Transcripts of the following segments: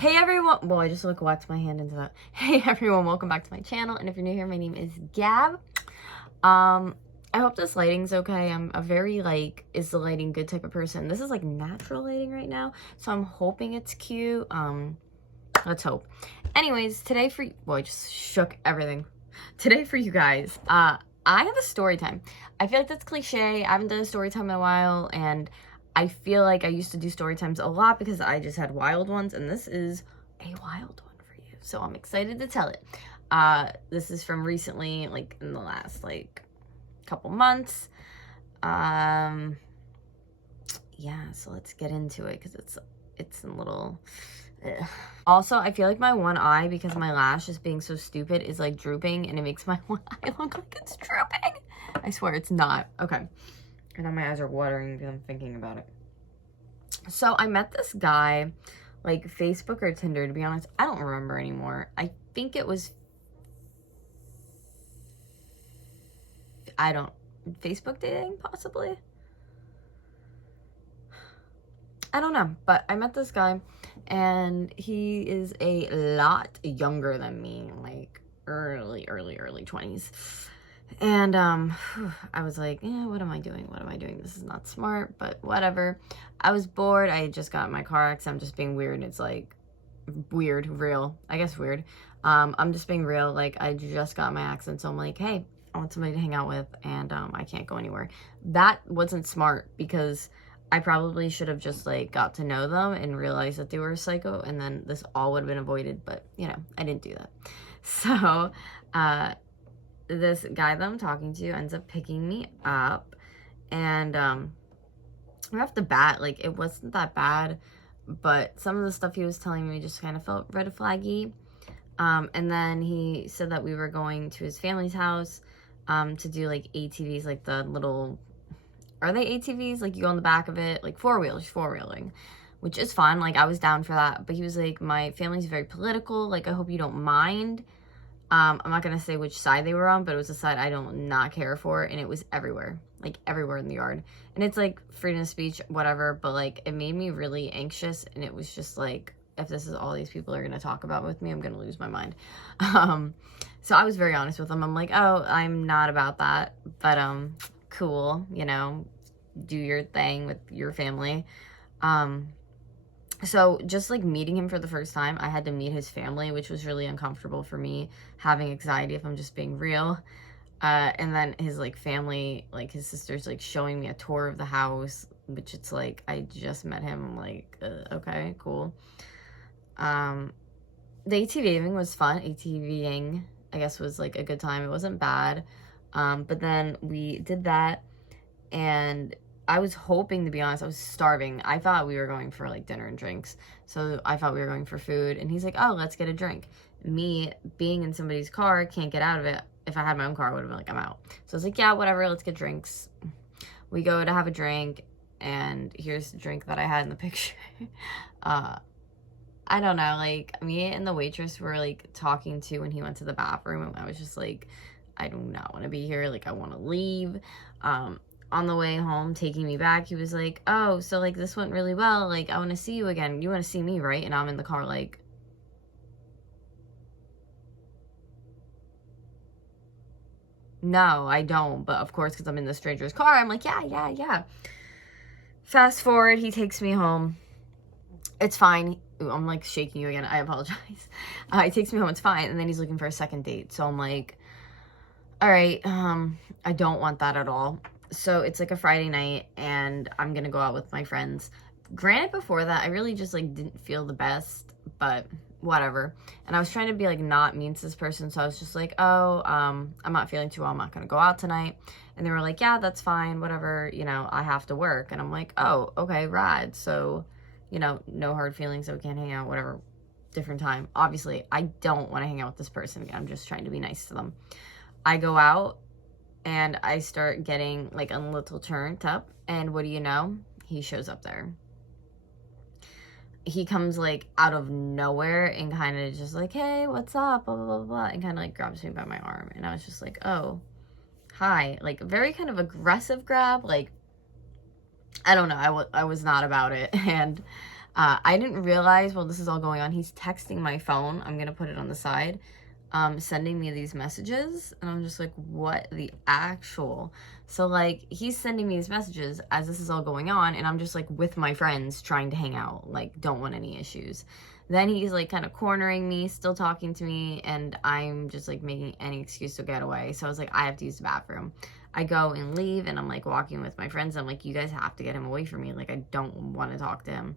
Hey everyone, well I just like whacked my hand into that. Hey everyone, welcome back to my channel, and if you're new here, my name is Gab. I hope this lighting's okay. I'm a very like, is the lighting good type of person. This is like natural lighting right now, so I'm hoping it's cute. Let's hope. Anyways, today for, well I just shook everything. Today for you guys, I have a story time. I feel like that's cliche. I haven't done a story time in a while, and I feel like I used to do story times a lot because I just had wild ones, and this is a wild one for you. So I'm excited to tell it. This is from recently, like in the last like couple months. Yeah, so let's get into it because it's a little ugh. Also, I feel like my one eye, because my lash is being so stupid, is like drooping, and it makes my one eye look like it's drooping. I swear it's not. Okay. And now my eyes are watering because I'm thinking about it. So I met this guy, like Facebook or Tinder, to be honest. I don't remember anymore. I think it was, Facebook dating, possibly? I don't know, but I met this guy, and he is a lot younger than me, like early 20s. And I was like, yeah, what am I doing? What am I doing? This is not smart, but whatever. I was bored. I had just got in my car accident. I'm just being weird. And it's like weird, real. I guess weird. I'm just being real. Like, I just got in my accident, so I'm like, hey, I want somebody to hang out with, and I can't go anywhere. That wasn't smart, because I probably should have just like got to know them and realized that they were a psycho, and then this all would have been avoided. But you know, I didn't do that. So this guy that I'm talking to ends up picking me up, and right off the bat, like, it wasn't that bad, but some of the stuff he was telling me just kind of felt red flaggy. And then he said that we were going to his family's house to do like ATVs, like the little, are they ATVs? Like you go on the back of it, like four-wheeling, which is fun. Like I was down for that, but he was like, my family's very political, like I hope you don't mind. I'm not gonna say which side they were on, but it was a side I don't not care for, and it was everywhere, like everywhere in the yard. And it's like freedom of speech, whatever, but like it made me really anxious, and it was just like, if this is all these people are gonna talk about with me, I'm gonna lose my mind. So I was very honest with them. I'm like, oh, I'm not about that, but cool, you know, do your thing with your family. So just like meeting him for the first time, I had to meet his family, which was really uncomfortable for me, having anxiety, if I'm just being real. And then his like family, like his sister's like showing me a tour of the house, which it's like, I just met him. I'm like, okay, cool. The ATVing was fun. ATVing, I guess, was like a good time. It wasn't bad. But then we did that, and I was hoping, to be honest, I was starving. I thought we were going for like dinner and drinks. So I thought we were going for food, and he's like, oh, let's get a drink. Me being in somebody's car, can't get out of it. If I had my own car, I would have been like, I'm out. So I was like, yeah, whatever, let's get drinks. We go to have a drink, and here's the drink that I had in the picture. I don't know, like, me and the waitress were like talking to when he went to the bathroom, and I was just like, I do not want to be here. Like, I want to leave. On the way home, taking me back, he was like, oh, so like this went really well. Like, I want to see you again. You want to see me, right? And I'm in the car like, no, I don't. But of course, because I'm in the stranger's car, I'm like, yeah. Fast forward, he takes me home. It's fine. Ooh, I'm like shaking you again. I apologize. He takes me home. It's fine. And then he's looking for a second date. So I'm like, all right, I don't want that at all. So it's like a Friday night, and I'm gonna go out with my friends. Granted, before that, I really just like didn't feel the best, but whatever. And I was trying to be like not mean to this person, so I was just like, oh, I'm not feeling too well, I'm not gonna go out tonight. And they were like, yeah, that's fine, whatever, you know, I have to work. And I'm like, oh, okay, rad. So, you know, no hard feelings, so we can't hang out, whatever, different time. Obviously, I don't want to hang out with this person again. I'm just trying to be nice to them. I go out, and I start getting like a little turned up, and what do you know? He shows up there. He comes like out of nowhere and kind of just like, hey, what's up, blah, blah, blah, blah, and kind of like grabs me by my arm, and I was just like, oh, hi. Like, very kind of aggressive grab. Like, I don't know, I was not about it. And I didn't realize while this is all going on, he's texting my phone. I'm gonna put it on the side, sending me these messages, and I'm just like, what the actual? So like, he's sending me these messages as this is all going on, and I'm just like with my friends trying to hang out, like don't want any issues. Then he's like kind of cornering me, still talking to me, and I'm just like making any excuse to get away. So I was like, I have to use the bathroom. I go and leave, and I'm like walking with my friends. I'm like, you guys have to get him away from me. Like, I don't want to talk to him.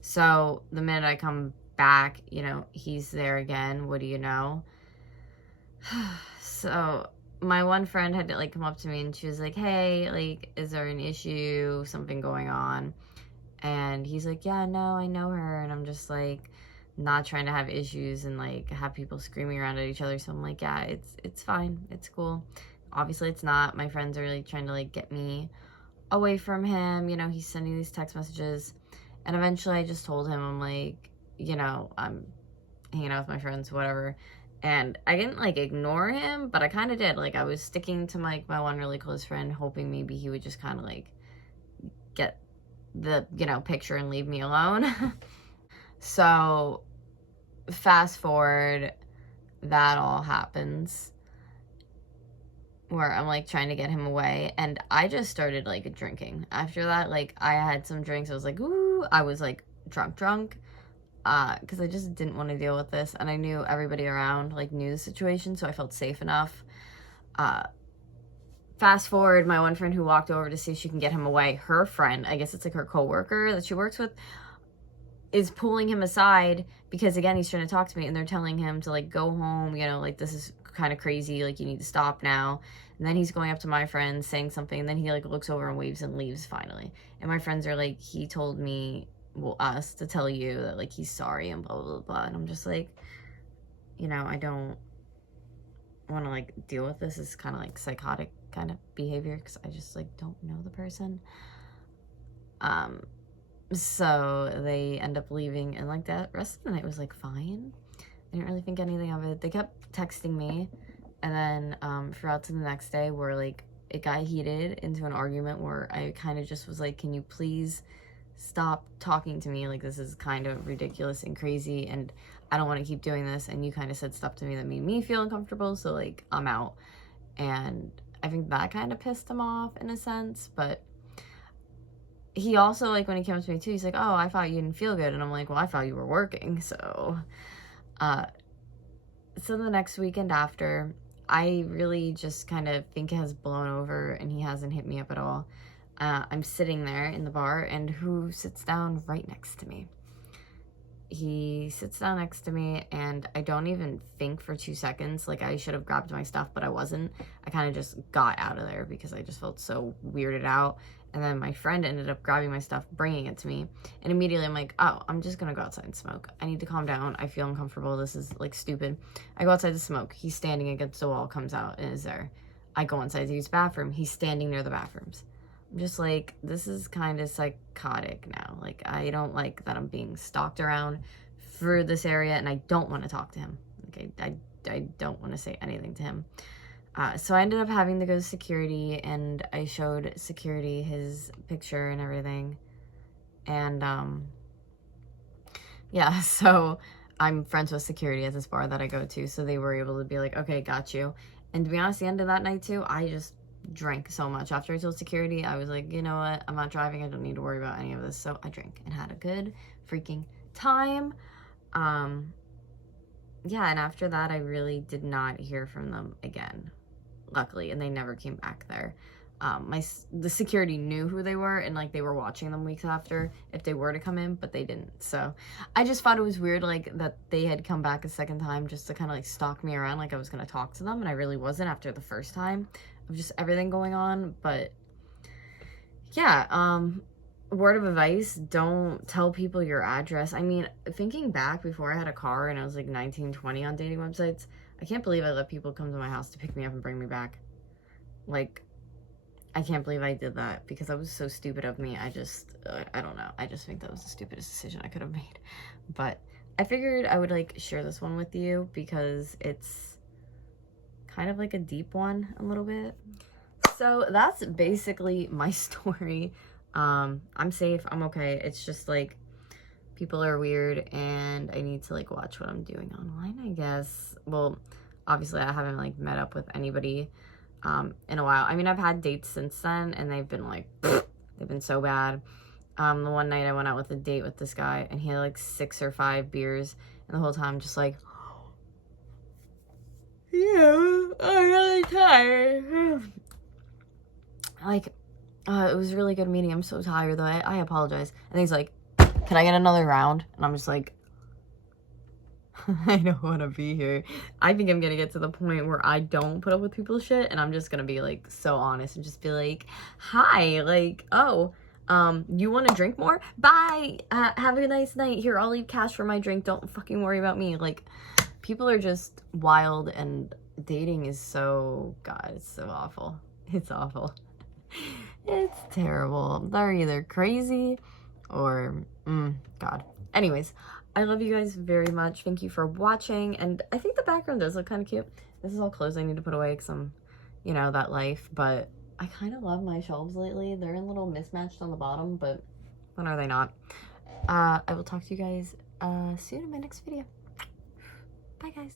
So the minute I come back, you know, he's there again. What do you know? So my one friend had to like come up to me and she was like, hey, like, is there an issue, something going on? And he's like, yeah, no, I know her. And I'm just like, not trying to have issues and like have people screaming around at each other. So I'm like, yeah, it's fine, it's cool. Obviously it's not. My friends are like trying to like get me away from him. You know, he's sending these text messages. And eventually I just told him, I'm like, you know, I'm hanging out with my friends, whatever. And I didn't like ignore him, but I kind of did. Like, I was sticking to my one really close friend, hoping maybe he would just kind of like get the, you know, picture and leave me alone. So fast forward, that all happens where I'm like trying to get him away, and I just started like drinking. After that, like I had some drinks, I was like, ooh, I was like drunk, because I just didn't want to deal with this, and I knew everybody around like knew the situation, so I felt safe enough. Fast forward, my one friend who walked over to see if she can get him away, her friend, I guess it's like her coworker that she works with, is pulling him aside because again he's trying to talk to me, and they're telling him to like go home, you know, like this is kind of crazy, like you need to stop now. And then he's going up to my friend saying something, and then he like looks over and waves and leaves finally. And my friends are like, he told me, well, us to tell you that like he's sorry and blah blah blah. And I'm just like, you know, I don't want to like deal with this. It's kind of like psychotic kind of behavior because I just like don't know the person. So they end up leaving, and like that rest of the night was like fine. I didn't really think anything of it. They kept texting me, and then throughout to the next day where like it got heated into an argument where I kind of just was like, can you please stop talking to me? Like, this is kind of ridiculous and crazy, and I don't want to keep doing this. And you kind of said stuff to me that made me feel uncomfortable, so like I'm out. And I think that kind of pissed him off in a sense. But he also, like, when he came up to me too, he's like, oh, I thought you didn't feel good. And I'm like, well, I thought you were working. So so the next weekend after, I really just kind of think it has blown over, and he hasn't hit me up at all. I'm sitting there in the bar, and who sits down right next to me? He sits down next to me, and I don't even think for 2 seconds. Like, I should have grabbed my stuff, but I wasn't. I kind of just got out of there because I just felt so weirded out. And then my friend ended up grabbing my stuff, bringing it to me. And immediately I'm like, oh, I'm just going to go outside and smoke. I need to calm down. I feel uncomfortable. This is like stupid. I go outside to smoke. He's standing against the wall, comes out and is there. I go inside to use the bathroom. He's standing near the bathrooms. I'm just like, this is kind of psychotic now. Like, I don't like that I'm being stalked around through this area, and I don't want to talk to him. Okay, I don't want to say anything to him. So I ended up having to go to security, and I showed security his picture and everything. And yeah, so I'm friends with security at this bar that I go to, so they were able to be like, okay, got you. And to be honest, the end of that night too, I just drank so much. After I told security, I was like, you know what, I'm not driving, I don't need to worry about any of this. So I drank and had a good freaking time. Yeah, and after that I really did not hear from them again, luckily, and they never came back there. The security knew who they were, and like they were watching them weeks after if they were to come in, but they didn't. So I just thought it was weird, like, that they had come back a second time just to kind of like stalk me around, like I was gonna talk to them, and I really wasn't after the first time of just everything going on. But yeah, word of advice, don't tell people your address. I mean, thinking back, before I had a car and I was like 19, 20 on dating websites, I can't believe I let people come to my house to pick me up and bring me back. Like, I can't believe I did that because that was so stupid of me. I don't know. I just think that was the stupidest decision I could have made. But I figured I would like share this one with you because it's kind of like a deep one a little bit. So that's basically my story. I'm safe. I'm okay. It's just like people are weird and I need to like watch what I'm doing online, I guess. Well, obviously I haven't like met up with anybody in a while. I mean, I've had dates since then and they've been like, they've been so bad. The one night I went out with a date with this guy and he had like 6 or 5 beers and the whole time just like, yeah, I'm really tired. Like, it was a really good meeting. I'm so tired though. I apologize. And he's like, can I get another round? And I'm just like, I don't want to be here. I think I'm gonna get to the point where I don't put up with people's shit and I'm just gonna be like so honest and just be like, hi, like, oh, you want to drink more? Bye. Have a nice night. Here, I'll leave cash for my drink. Don't fucking worry about me. Like, people are just wild and dating is so, God, it's so awful. It's awful. It's terrible. They're either crazy or, God. Anyways, I love you guys very much. Thank you for watching. And I think the background does look kind of cute. This is all clothes I need to put away because I'm, you know, that life. But I kind of love my shelves lately. They're a little mismatched on the bottom, but when are they not? I will talk to you guys soon in my next video. Bye, guys.